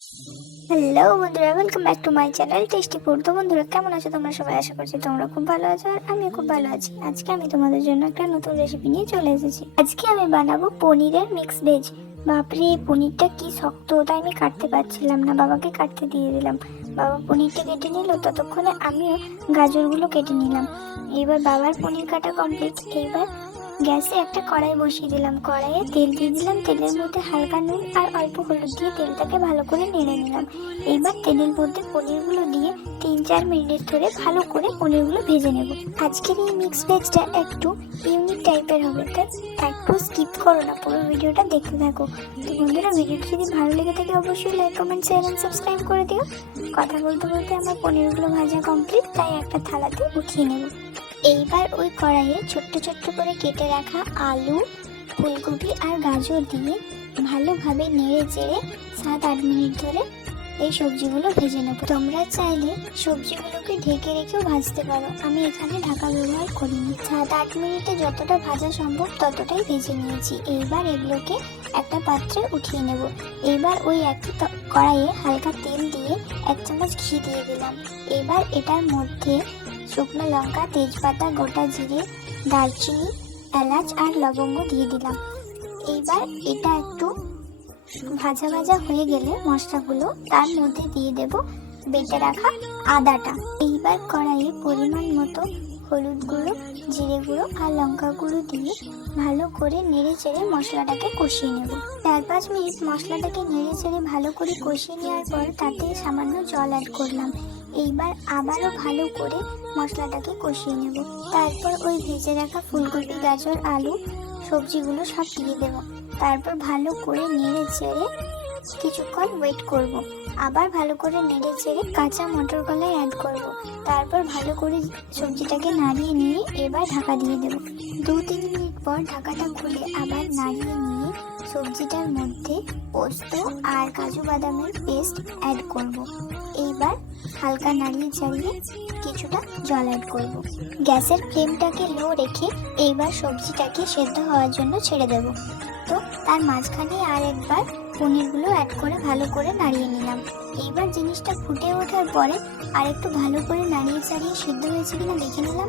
Hello বন্ধুরা, welcome back to my channel tasty food. তো বন্ধুরা, কেমন আছো তোমরা সবাই? আশা করছি তোমরা খুব ভালো আছো আর আমিও খুব ভালো আছি। আজকে আমি তোমাদের জন্য একটা নতুন রেসিপি নিয়ে চলে এসেছি। আজকে আমি বানাবো পনিরের মিক্স ভেজ। বাপরে, এই পনিরটা কি শক্ত, তাই আমি কাটতে পারছিলাম না, বাবাকে কাটতে দিয়ে দিলাম। বাবা পনিরটা কেটে নিল, ততক্ষণে আমিও গাজরগুলো কেটে নিলাম। এবার বাবার পনির কাটা কমপ্লিট। এইবার গ্যাসে একটা কড়াই বসিয়ে দিলাম, কড়াইয়ে তেল দিয়ে দিলাম, তেলের মধ্যে হালকা নুন আর অল্প হলুদ দিয়ে তেলটাকে ভালো করে নেড়ে নিলাম। এইবার তেলের মধ্যে পনিরগুলো দিয়ে 3-4 মিনিট ধরে ভালো করে পনিরগুলো ভেজে নেব। আজকের এই মিক্স ভেজটা একটু ইউনিক টাইপের হবে, তাই একটু স্কিপ করো না, পুরো ভিডিওটা দেখতে থাকো। তো বন্ধুরা, ভিডিওটি যদি ভালো লেগে থাকে অবশ্যই like, comment, share and subscribe করে দিও। কথা বলতে বলতে আমার পনিরগুলো ভাজা কমপ্লিট, তাই একটা থালাতে উঠিয়ে নেব। এইবার ওই কড়াইয়ে ছোট্ট ছোট্ট করে কেটে রাখা আলু, ফুলকপি আর গাজর দিয়ে ভালোভাবে নেড়ে চেড়ে 7-8 মিনিট ধরে এই সবজিগুলো ভেজে নেব। তোমরা চাইলে সবজিগুলোকে ঢেকে রেখেও ভাজতে পারো, আমি এখানে ঢাকা ব্যবহার করিনি। 7-8 মিনিটে যতটা ভাজা সম্ভব ততটাই ভেজে নিয়েছি। এইবার এগুলোকে একটা পাত্রে উঠিয়ে নেব। এইবার ওই একই কড়াইয়ে হালকা তেল দিয়ে 1 চামচ ঘি দিয়ে দিলাম। এবার এটার মধ্যে শুকনো লঙ্কা, তেজপাতা, গোটা জিরে, দারচিনি, এলাচ আর লবঙ্গ দিয়ে দিলাম। এইবার এটা একটু ভাজা ভাজা হয়ে গেলে মশলাগুলো তার মধ্যে দিয়ে দেব বেটে রাখা আদাটা। এইবার কড়াইয়ে পরিমাণ মতো হলুদ গুঁড়ো, জিরে গুঁড়ো আর লঙ্কা গুঁড়ো দিয়ে ভালো করে নেড়ে চেড়ে মশলাটাকে কষিয়ে নেব। 4-5 মিনিট মশলাটাকে নেড়ে চেড়ে ভালো করে কষিয়ে নেওয়ার পর তাতে সামান্য জল অ্যাড করলাম। এইবার আবারও ভালো করে মশলাটাকে কষিয়ে নেব। তারপর ওই ভেজে রাখা ফুলকপি, গাজর, আলু সবজিগুলো সব দিয়ে দেব। তারপর ভালো করে নেড়ে চেড়ে কিছুক্ষণ ওয়েট করব। আবার ভালো করে নেড়ে চেড়ে কাঁচা মটর কলাই অ্যাড করব। তারপর ভালো করে সবজিটাকে নাড়িয়ে নিয়ে এবার ঢাকা দিয়ে দেব। 2-3 মিনিট পর ঢাকাটা খুলে আবার নাড়িয়ে নিয়ে সবজিটার মধ্যে পোস্ত আর কাজু বাদামের পেস্ট অ্যাড করব। এইবার হালকা নাড়িয়ে চাড়িয়ে কিছুটা জল অ্যাড করব। গ্যাসের ফ্লেমটাকে লো রেখে এইবার সবজিটাকে সেদ্ধ হওয়ার জন্য ছেড়ে দেব। তো তার মাঝখানে আর একবার পনিরগুলো অ্যাড করে ভালো করে নাড়িয়ে নিলাম। এইবার জিনিসটা ফুটে ওঠার পরে আর একটু ভালো করে নাড়িয়ে চাড়িয়ে সিদ্ধ হয়েছে কিনা দেখে নিলাম।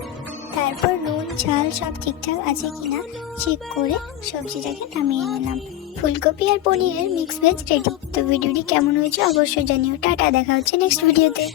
তারপর নুন, ঝাল সব ঠিকঠাক আছে কিনা চেক করে সবজিটাকে নামিয়ে নিলাম। ফুলকপি আর পনিরের মিক্স ভেজ রেডি। তো ভিডিওটি কেমন হয়েছে অবশ্যই জানিও। টাটা, দেখা হচ্ছে নেক্সট ভিডিওতে।